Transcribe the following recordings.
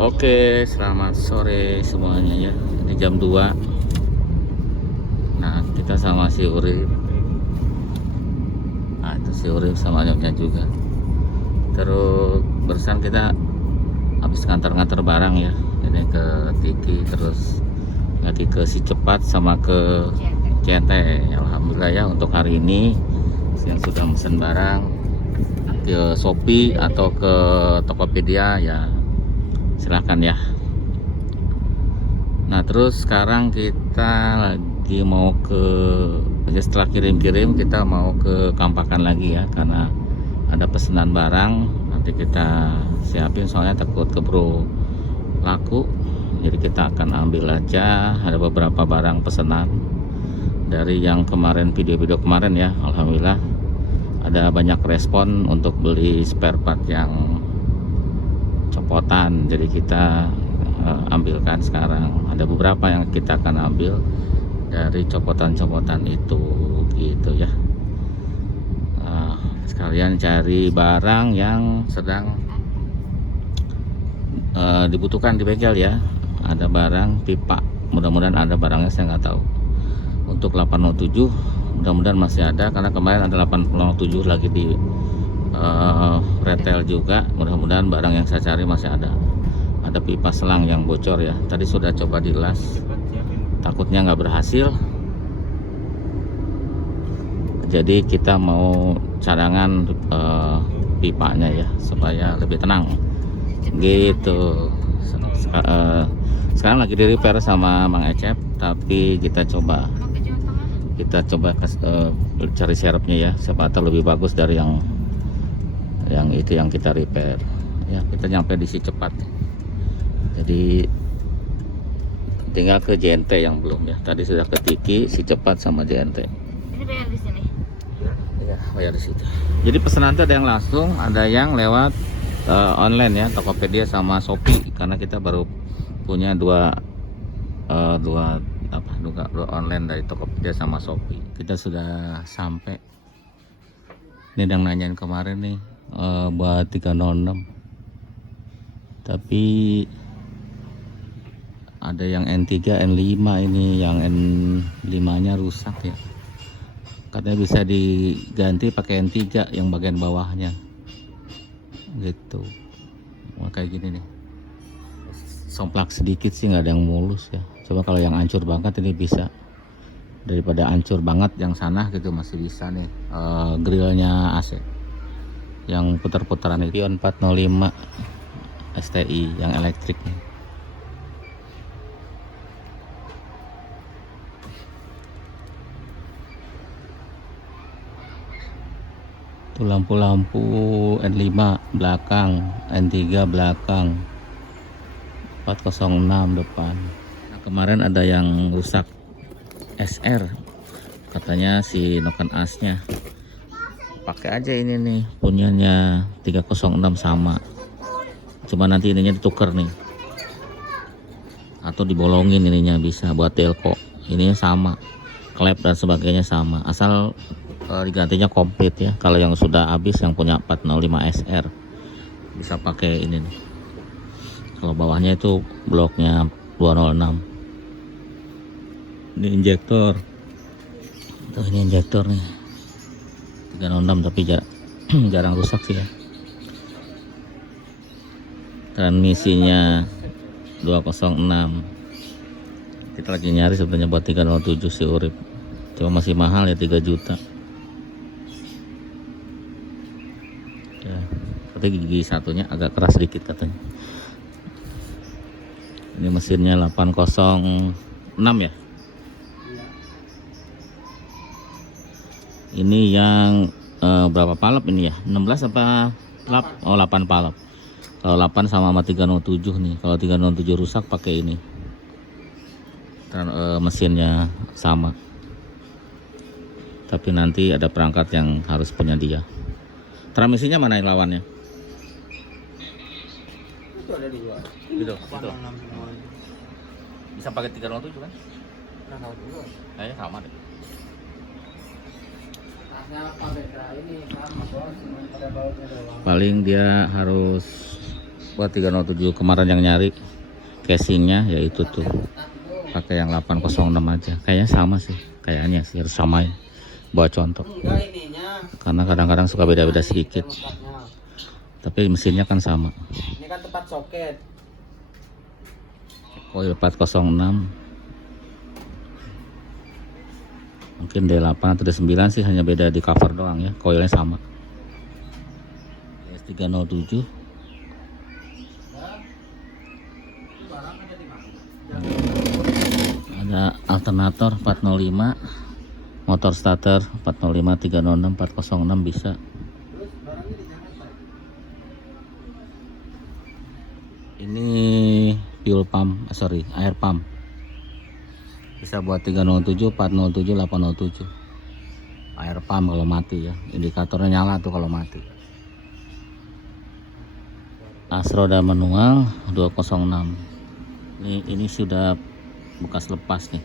Oke, selamat sore semuanya ya. Ini jam 2. Nah, kita sama si Urip. Nah, itu si Urip sama nyoknya juga. Terus barusan kita habis ngantar-ngantar barang ya. Ini ke Tiki, terus lagi ke Si Cepat sama ke CT. Alhamdulillah ya, untuk hari ini yang sudah mesen barang ke Shopee atau ke Tokopedia ya silahkan ya. Nah terus sekarang kita lagi mau ke, setelah kirim-kirim kita mau ke Kampakan lagi ya, karena ada pesanan barang. Nanti kita siapin soalnya takut keburu laku, jadi kita akan ambil aja. Ada beberapa barang pesanan dari yang kemarin, video-video kemarin ya. Alhamdulillah ada banyak respon untuk beli spare part yang copotan, jadi kita ambilkan sekarang. Ada beberapa yang kita akan ambil dari copotan-copotan itu gitu ya. Sekalian cari barang yang sedang dibutuhkan di bengkel ya. Ada barang pipa, mudah-mudahan ada barangnya, saya nggak tahu. Untuk 807 mudah-mudahan masih ada, karena kemarin ada 807 lagi di retail juga. Mudah-mudahan barang yang saya cari masih ada. Ada pipa selang yang bocor ya, tadi sudah coba dilas, takutnya nggak berhasil, jadi kita mau cadangan pipanya ya supaya lebih tenang gitu. Sekarang lagi di repair sama Mang Ecep, tapi kita coba cari serepnya ya, siapa tahu lebih bagus dari yang itu yang kita repair ya. Kita nyampe di Si Cepat, jadi tinggal ke JNT yang belum ya. Tadi sudah ke Tiki, Si Cepat sama JNT. Ini bayar di sini. Ya, bayar di situ. Jadi pesanan ada yang langsung, ada yang lewat online ya, Tokopedia sama Shopee, karena kita baru punya dua online dari Tokopedia sama Shopee. Kita sudah sampai. Ini yang nanyain kemarin nih buat 306, tapi ada yang N3 N5, ini yang N5 nya rusak ya, katanya bisa diganti pakai N3 yang bagian bawahnya gitu. Kayak gini nih, somplak sedikit sih, nggak ada yang mulus ya. Coba kalau yang hancur banget ini bisa, daripada hancur banget yang sana gitu masih bisa nih. Grillnya AC yang putar-putaran itu 405 STI yang elektrik nih. Tuh lampu-lampu N5 belakang, N3 belakang, 406 depan. Nah, kemarin ada yang rusak SR, katanya si noken asnya. Pakai aja ini nih, punyanya 306 sama, cuma nanti ininya ditukar nih atau dibolongin, ininya bisa buat delco, ininya sama, klep dan sebagainya sama, asal digantinya komplit ya. Kalau yang sudah habis, yang punya 405 SR bisa pakai ini nih. Kalau bawahnya itu bloknya 206. Ini injektor tuh, ini injektor nih 306, tapi jarang rusak sih ya. Transmisinya 206. Kita lagi nyari sebenarnya buat 307 si Urip, cuma masih mahal ya, 3 juta ya. Tapi gigi satunya agak keras sedikit katanya. Ini mesinnya 806 ya. Ini yang berapa palap ini ya? 16 apa palap? Oh 8 palap. Kalau 8 sama 307 nih. Kalau 307 rusak pakai ini. Mesinnya sama. Tapi nanti ada perangkat yang harus punya dia. Transmisinya mana yang lawannya? Itu ada dua. Gitu. Warna 6 semua. Bisa pakai 307 kan? Nah, tahu dulu. Kayaknya sama deh. Apa beda ini sama bos, cuma pada bautnya doang. Paling dia harus buat 307 kemarin yang nyari casingnya yaitu tuh pakai yang 806 aja, kayaknya sama sih, kayaknya sih harus samain buat contoh, Enggak ininya. karena kadang-kadang suka beda-beda sedikit, Tempatnya. tapi mesinnya kan sama. Ini kan tempat soket. Koil 406 mungkin D8 atau D9 sih, hanya beda di cover doang ya, koilnya sama. S307 ada alternator 405, motor starter 405, 306, 406 bisa. Ini fuel pump, air pump. Bisa buat 307, 407, 807. Air pump kalau mati ya. Indikatornya nyala tuh kalau mati. As roda manual 206. Ini sudah bekas lepas nih.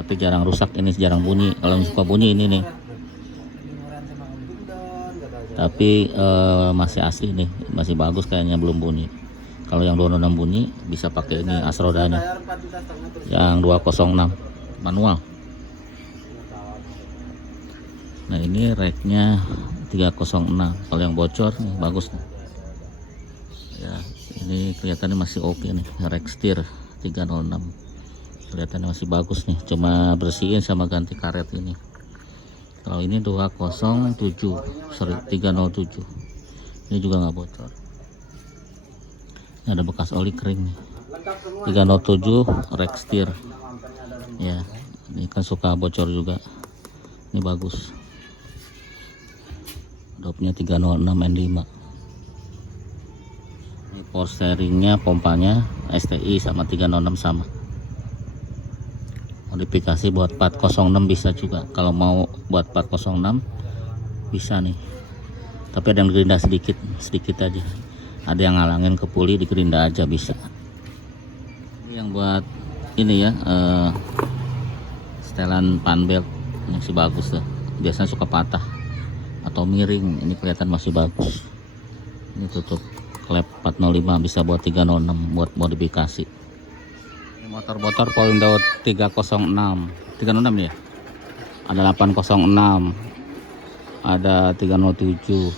Tapi jarang rusak, ini jarang bunyi. Kalau yang suka bunyi ini nih. Tapi masih asli nih, masih bagus kayaknya, belum bunyi. Kalau yang 206 bunyi bisa pakai ini as rodanya. Yang 206 manual. Nah ini racknya 306. Kalau yang bocor nih bagus nih. Ya ini kelihatannya masih oke nih. Rack steer 306 kelihatannya masih bagus nih. Cuma bersihin sama ganti karet ini. Kalau ini 307. Ini juga nggak bocor. Ini ada bekas oli kering nih. 307 rack steer ya, ini kan suka bocor juga, ini bagus. Dopnya 306 N5. Ini power steeringnya, pompanya STI sama 306 sama. Modifikasi buat 406 bisa juga, kalau mau buat 406 bisa nih, tapi ada yang gerinda sedikit aja, ada yang ngalangin ke puli, digerinda aja bisa. Yang buat ini ya, setelan pan belt masih bagus tuh, biasanya suka patah atau miring, ini kelihatan masih bagus. Ini tutup klep 405, bisa buat 306 buat modifikasi. Ini motor-motor Polindo 306 ya, ada 806, ada 307,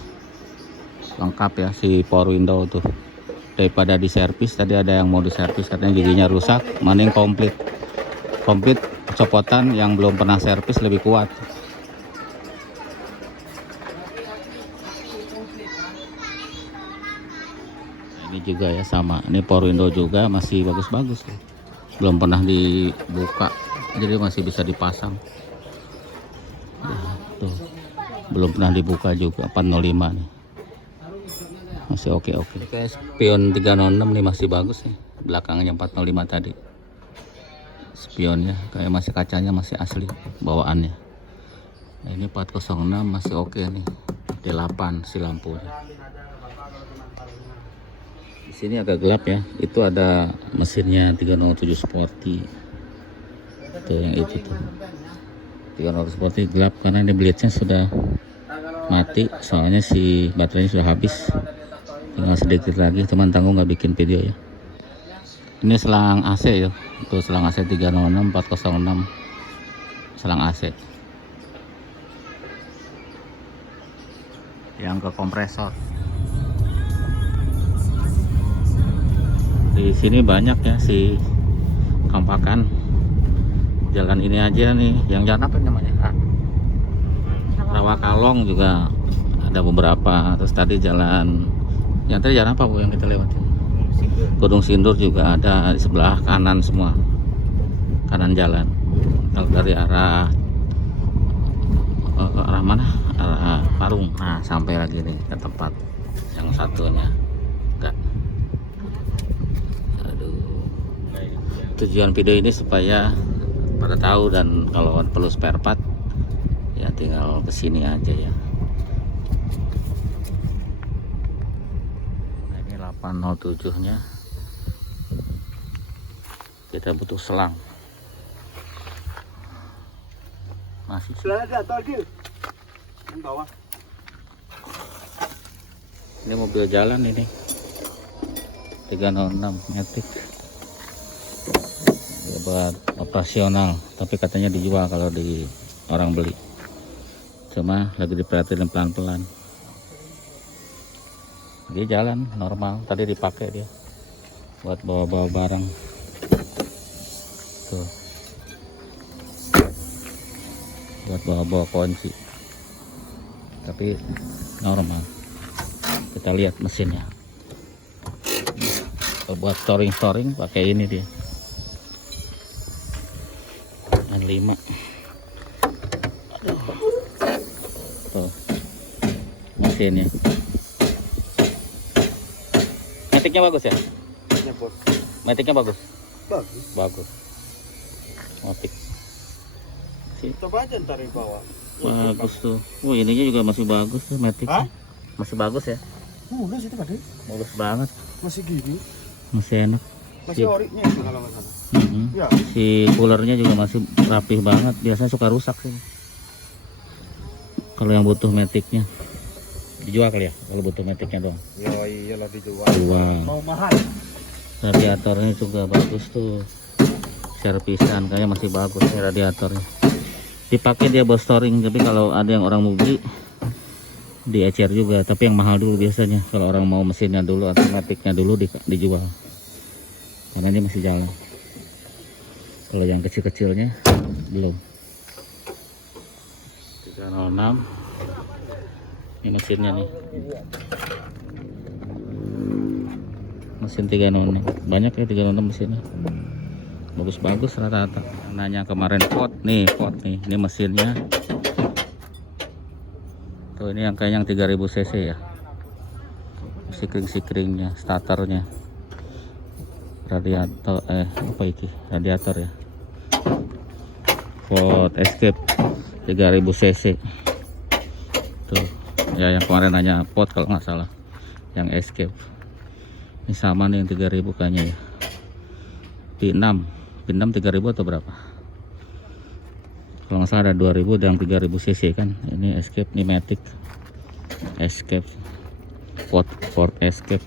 lengkap ya si power window tuh. Daripada di servis, tadi ada yang mau di servis katanya giginya rusak, mending komplit copotan, yang belum pernah servis lebih kuat. Ini juga ya sama, ini power window juga masih bagus-bagus tuh, belum pernah dibuka, jadi masih bisa dipasang. Tuh, belum pernah dibuka juga, 405 nih. Masih oke. Kayak spion 306 nih masih bagus nih. Belakangnya 405 tadi. Spionnya kayak masih, kacanya masih asli bawaannya. Nah, ini 406 masih oke nih. D8 si lampunya. Di sini agak gelap ya. Itu ada mesinnya 307 Sporty. Itu yang itu tuh. 300 Sporty gelap karena ini blade-nya sudah mati, soalnya si baterainya sudah habis. Tinggal sedikit lagi, cuman tanggung nggak bikin video ya. Ini selang AC ya, itu selang AC 306 406, selang AC yang ke kompresor. Di sini banyak ya si kampakan. Jalan ini aja nih, yang jalan apa namanya? Rawa Kalong juga ada beberapa. Terus tadi jalan, yang tadi jalan apa Bu yang kita lewati? Gunung Sindur juga ada di sebelah kanan semua, kanan jalan. Kalau dari arah mana? Arah Parung. Nah sampai lagi nih ke tempat yang satunya. Enggak. Aduh. Tujuan video ini supaya pada tahu, dan kalau perlu spare part ya tinggal kesini aja ya. Nah, ini 807 nya kita butuh selang. Masih bawah. ini mobil jalan ini. 306 Matic ya, buat operasional, tapi katanya dijual kalau di orang beli, cuma lagi diperhatiin pelan-pelan. Dia jalan normal, tadi dipakai dia buat bawa-bawa barang tuh, buat bawa-bawa kunci, tapi normal. Kita lihat mesinnya, buat storing pakai ini dia N5. Aduh. Tuh mesinnya. Maticnya bagus ya? Ya, Bos. Maticnya bagus. Bagus. Bagus. Matic. Coba aja ntar di bawah. Bagus tuh. Oh, ininya juga masih bagus tuh Matic. Hah? Masih bagus ya? Mulus itu Pak. Mulus banget. Masih gini. Masih enak. Masih orinya itu kalau nggak salah. Ya. Si coolernya juga masih rapih banget. Biasanya suka rusak sih. Kalau yang butuh Maticnya dijual kali ya, kalau butuh Maticnya doang. Ya iyalah dijual. Jual. Mau mahal. Radiatornya juga bagus tuh. Servisan kayaknya masih bagus ya radiatornya. Dipakai dia buat storing, tapi kalau ada yang orang mau beli di ecer juga, tapi yang mahal dulu biasanya. Kalau orang mau mesinnya dulu atau Maticnya dulu dijual. Karena dia masih jalan. Kalau yang kecil-kecilnya belum. 306 ini mesinnya nih, mesin 306 banyak ya, 306 mesinnya bagus-bagus rata-rata. Nanya kemarin pot nih ini mesinnya tuh, ini yang kayak yang 3000 cc ya, sikring-sikringnya, starternya, radiator apa itu radiator ya, Ford Escape 3000 cc tuh ya, yang kemarin nanya pot kalau nggak salah yang Escape. Ini sama nih yang 3000 kayaknya ya, P6 3000 atau berapa, kalau nggak salah ada 2000 dan 3000 cc kan. Ini Escape, ini Matic Escape, Ford Escape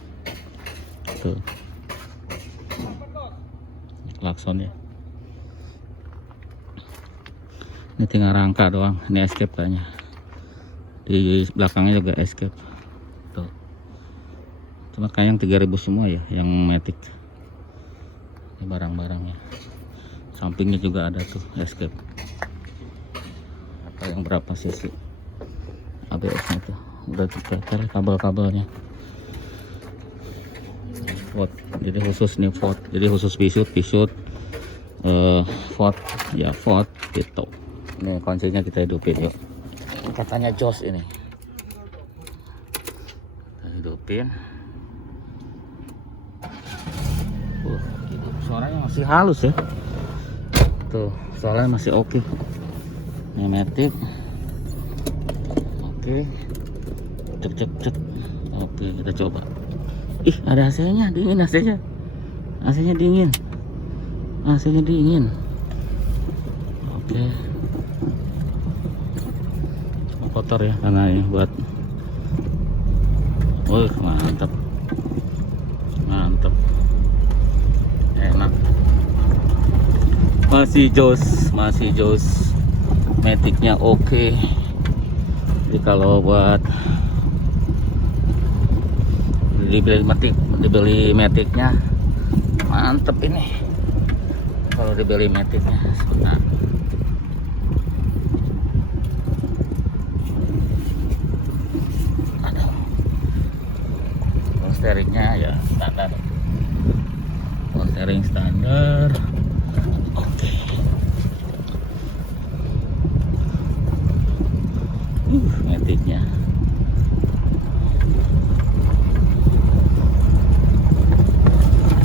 tuh klaksonnya. Ini tinggal rangka doang, ini Escape kayaknya. Di belakangnya juga Escape tuh, cuma kayak yang 3000 semua ya yang Matic. Ini barang-barangnya, sampingnya juga ada tuh Escape. Apa yang berapa cc ABS nya tuh udah terpecah kabel-kabelnya. Ford, jadi khusus nih Ford, jadi khusus pisut Ford ya, Ford gitu. Ini kuncinya kita hidupin yuk, katanya jos ini. Kita hidupin. Suaranya masih halus ya. Tuh, suaranya masih oke. Ini Matic. Oke. Cek. Oke, kita coba. Ih, ada AC-nya, dingin AC-nya. AC-nya dingin. AC-nya dingin. Oke. Kotor ya karena ini buat. Mantap. Enak. Masih jos. Maticnya oke. Jadi kalau buat dibeli Maticnya mantep ini. Kalau dibeli Maticnya sebentar. Steeringnya ya standar, steering standar. Oke. Maticnya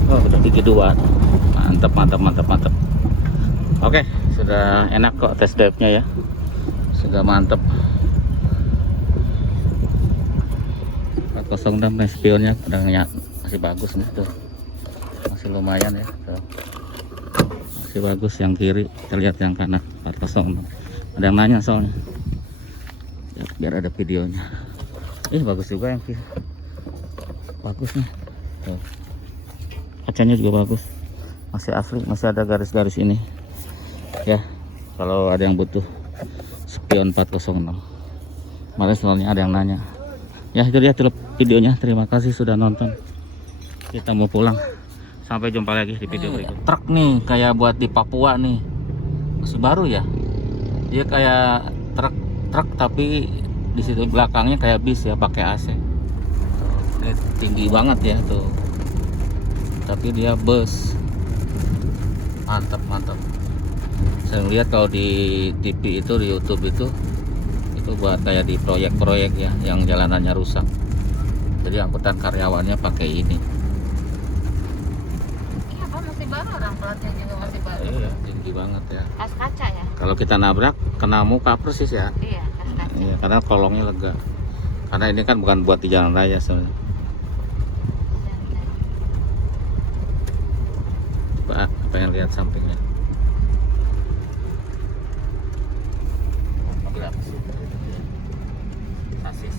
udah gigi dua, mantap. Oke, sudah enak kok test drive-nya ya, sudah mantap. 06 nih, spionnya udah masih bagus nih tuh, masih lumayan ya tuh. Masih bagus. Yang kiri kita lihat, yang kanan 406. Ada yang nanya soalnya ya, biar ada videonya. Bagus juga yang kiri, bagus nih tuh. kacanya juga bagus, masih asli, masih ada garis-garis ini ya. Kalau ada yang butuh spion 406. Kemarin soalnya ada yang nanya ya. Itu dia videonya, terima kasih sudah nonton, kita mau pulang, sampai jumpa lagi di video berikutnya. Truk nih kayak buat di Papua nih, masih baru ya, dia kayak truk tapi di situ belakangnya kayak bis ya, pakai AC. Ini tinggi banget ya tuh, tapi dia bus, mantap. Saya lihat kalau di TV itu, di YouTube itu buat kayak di proyek-proyek ya, yang jalanannya rusak, jadi angkutan karyawannya pakai ini. Iya Pak, masih baru, orang platnya juga masih baru. Iya, tinggi banget ya. Kas kaca ya? Kalau kita nabrak kena muka persis ya. Iya, kas kaca. Iya, karena kolongnya lega. Karena ini kan bukan buat di jalan raya sebenarnya. Coba pengen lihat sampingnya. Sasis.